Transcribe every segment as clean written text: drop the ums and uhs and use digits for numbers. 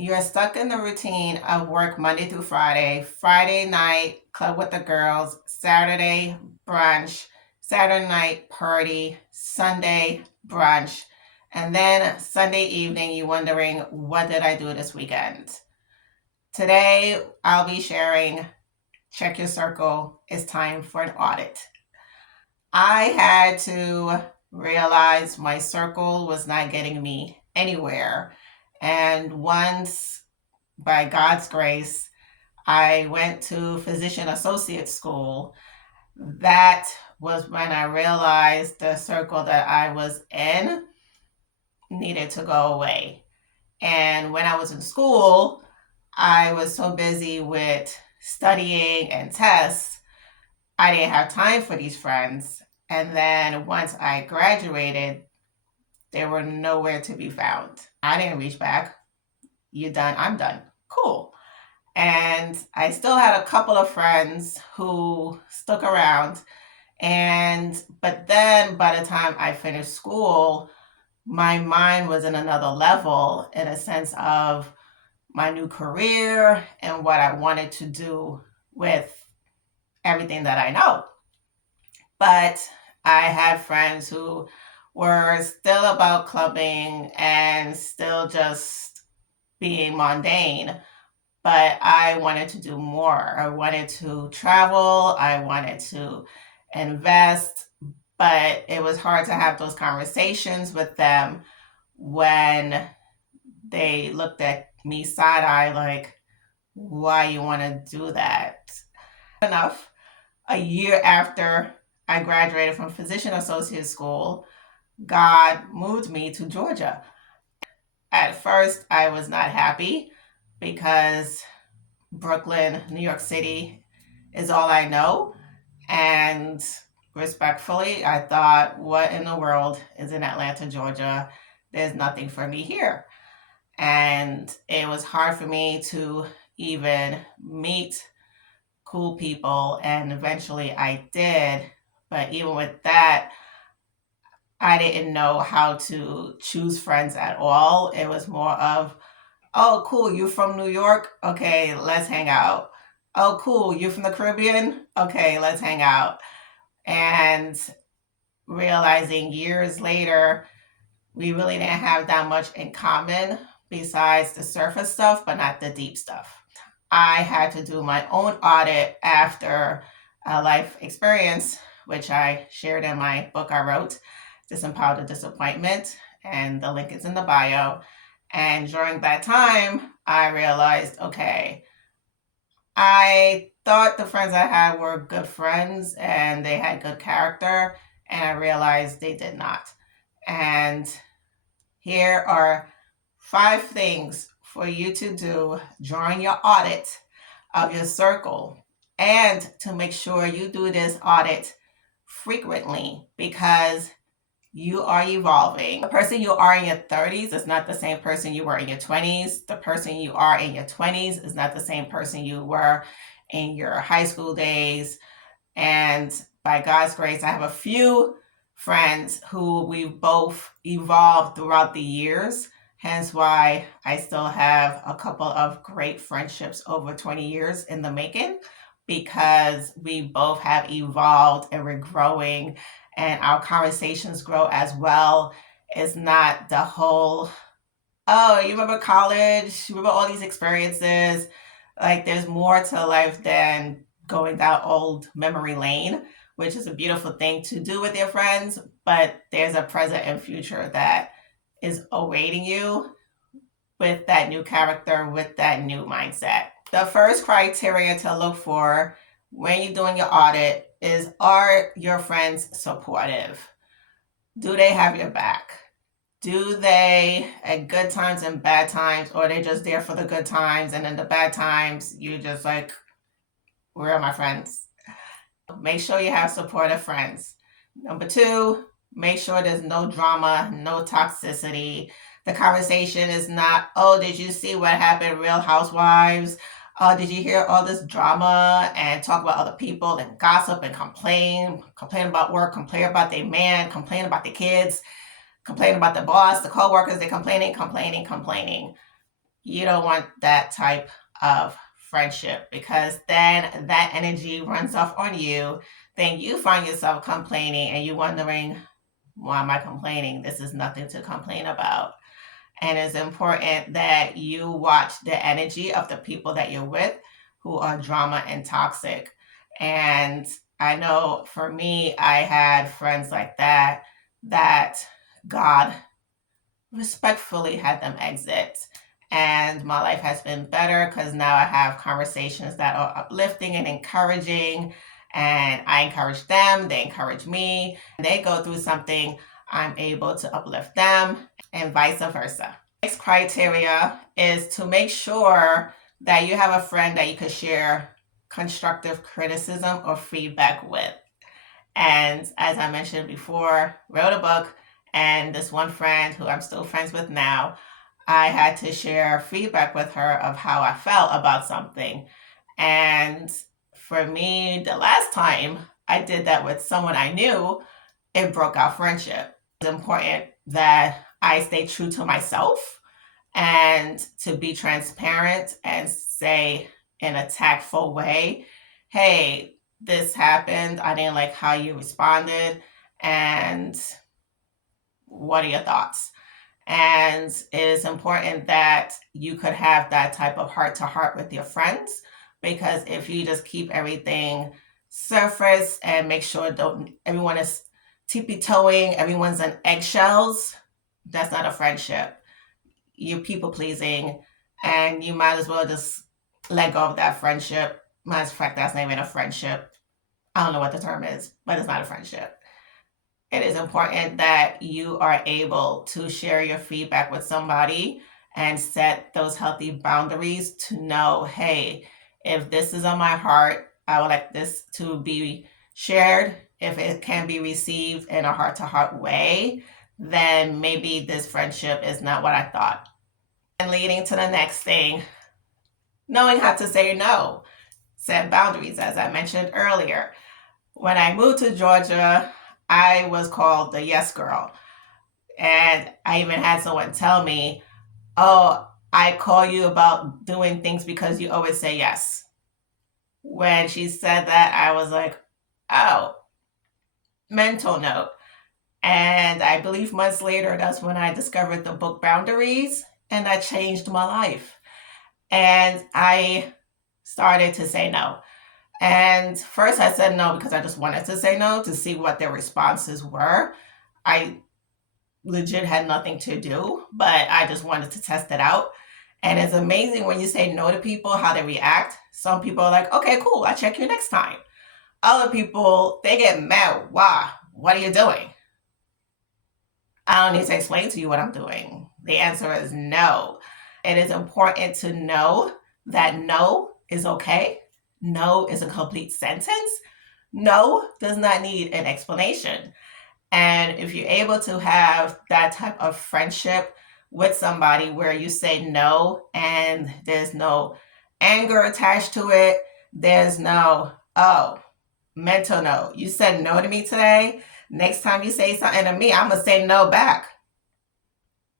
You're stuck in the routine of work Monday through Friday, Friday night, club with the girls, Saturday, brunch, Saturday night, party, Sunday, brunch, and then Sunday evening, you're wondering, what did I do this weekend? Today, I'll be sharing Check Your Circle. It's time for an audit. I had to realize my circle was not getting me anywhere. And once, by God's grace, I went to physician associate school. That was when I realized the circle that I was in needed to go away. And when I was in school, I was so busy with studying and tests, I didn't have time for these friends. And then once I graduated, they were nowhere to be found. I didn't reach back. You done? I'm done. Cool. And I still had a couple of friends who stuck around. But then by the time I finished school, my mind was in another level in a sense of my new career and what I wanted to do with everything that I know. But I had friends who were still about clubbing and still just being mundane. But I wanted to do more. I wanted to travel. I wanted to invest. But it was hard to have those conversations with them when they looked at me side eye like, why you want to do that? Enough. A year after I graduated from physician associate school, God moved me to Georgia. At first, I was not happy because Brooklyn, New York City is all I know. And respectfully, I thought, what in the world is in Atlanta, Georgia? There's nothing for me here. And it was hard for me to even meet cool people. And eventually I did. But even with that, I didn't know how to choose friends at all. It was more of, oh, cool, you're from New York? Okay, let's hang out. Oh, cool, you're from the Caribbean? Okay, let's hang out. And realizing years later, we really didn't have that much in common besides the surface stuff, but not the deep stuff. I had to do my own audit after a life experience, which I shared in my book I wrote, Disempowered to Disappointment, and the link is in the bio. And during that time, I realized, okay, I thought the friends I had were good friends and they had good character, and I realized they did not. And here are 5 things for you to do during your audit of your circle, and to make sure you do this audit frequently because you are evolving. The person you are in your 30s is not the same person you were in your 20s. The person you are in your 20s is not the same person you were in your high school days. And by God's grace, I have a few friends who we've both evolved throughout the years. Hence why I still have a couple of great friendships over 20 years in the making, because we both have evolved and we're growing and our conversations grow as well. It's not the whole, oh, you remember college? You remember all these experiences? Like, there's more to life than going down old memory lane, which is a beautiful thing to do with your friends, but there's a present and future that is awaiting you with that new character, with that new mindset. The first criteria to look for when you're doing your audit is, are your friends supportive? Do they have your back? Do they, at good times and bad times, or are they just there for the good times, and in the bad times, you just like, where are my friends? Make sure you have supportive friends. Number 2, make sure there's no drama, no toxicity. The conversation is not, oh, did you see what happened, Real Housewives? Oh, did you hear all this drama, and talk about other people and gossip and complain about work, complain about their man, complain about the kids, complain about the boss, the coworkers, they're complaining. You don't want that type of friendship because then that energy runs off on you. Then you find yourself complaining and you wondering, why am I complaining? This is nothing to complain about. And it's important that you watch the energy of the people that you're with who are drama and toxic. And I know for me, I had friends like that, that God respectfully had them exit. And my life has been better because now I have conversations that are uplifting and encouraging. And I encourage them, they encourage me. They go through something, I'm able to uplift them, and vice versa. Next criteria is to make sure that you have a friend that you can share constructive criticism or feedback with. And as I mentioned before, wrote a book, and this one friend who I'm still friends with now, I had to share feedback with her of how I felt about something. And for me, the last time I did that with someone I knew, it broke our friendship. It's important that I stay true to myself and to be transparent and say in a tactful way, hey, this happened. I didn't like how you responded. And what are your thoughts? And it is important that you could have that type of heart to heart with your friends, because if you just keep everything surface and make sure don't everyone is tippy toeing, everyone's on eggshells, that's not a friendship. You're people pleasing, and you might as well just let go of that friendship. Matter of fact, that's not even a friendship. I don't know what the term is, but it's not a friendship. It is important that you are able to share your feedback with somebody and set those healthy boundaries to know, hey, if this is on my heart, I would like this to be shared. If it can be received in a heart to heart way, then maybe this friendship is not what I thought. And leading to the next thing, knowing how to say no, set boundaries, as I mentioned earlier. When I moved to Georgia, I was called the yes girl. And I even had someone tell me, oh, I call you about doing things because you always say yes. When she said that, I was like, oh, mental note. And I believe months later, that's when I discovered the book Boundaries, and that changed my life. And I started to say no. And first I said no because I just wanted to say no to see what their responses were. I legit had nothing to do, but I just wanted to test it out. And it's amazing when you say no to people, how they react. Some people are like, okay, cool, I'll check you next time. Other people, they get mad. Why? What are you doing? I don't need to explain to you what I'm doing. The answer is no. It is important to know that no is okay. No is a complete sentence. No does not need an explanation. And if you're able to have that type of friendship with somebody where you say no and there's no anger attached to it, there's no, oh, mental no. You said no to me today. Next time you say something to me, I'm going to say no back.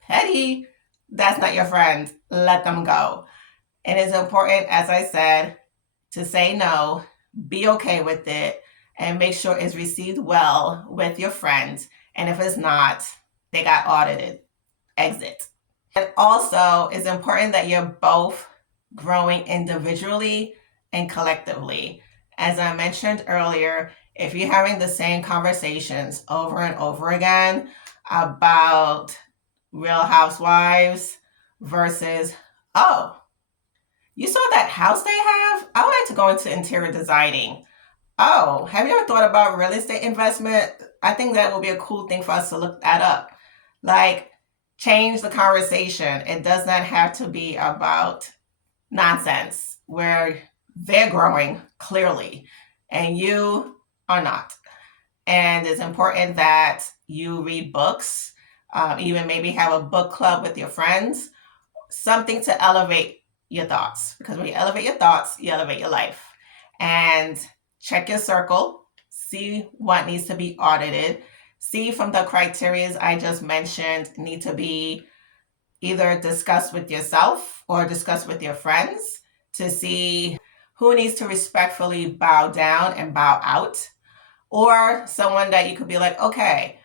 Petty, that's not your friend. Let them go. It is important, as I said, to say no, be okay with it, and make sure it's received well with your friends. And if it's not, they got audited, exit. And also, it's important that you're both growing individually and collectively. As I mentioned earlier, if you're having the same conversations over and over again about Real Housewives versus, oh, you saw that house they have? I would like to go into interior designing. Oh, have you ever thought about real estate investment? I think that would be a cool thing for us to look that up. Like, change the conversation. It does not have to be about nonsense where they're growing clearly and you are not. And it's important that you read books, even maybe have a book club with your friends, something to elevate your thoughts. Because when you elevate your thoughts, you elevate your life. And check your circle, see what needs to be audited, see from the criteria I just mentioned need to be Either discuss with yourself or discuss with your friends to see who needs to respectfully bow down and bow out, or someone that you could be like, okay,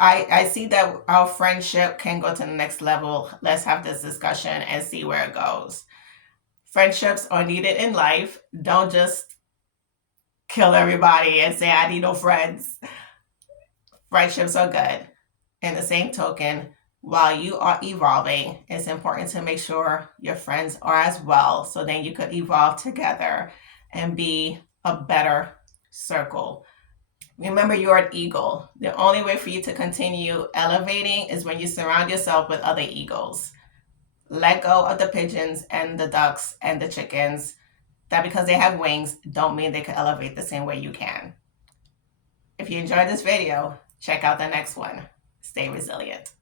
I see that our friendship can go to the next level. Let's have this discussion and see where it goes. Friendships are needed in life. Don't just kill everybody and say, I need no friends. Friendships are good. In the same token, while you are evolving, it's important to make sure your friends are as well. So then you could evolve together and be a better circle. Remember, you're an eagle. The only way for you to continue elevating is when you surround yourself with other eagles. Let go of the pigeons and the ducks and the chickens. That because they have wings don't mean they can elevate the same way you can. If you enjoyed this video, check out the next one. Stay resilient.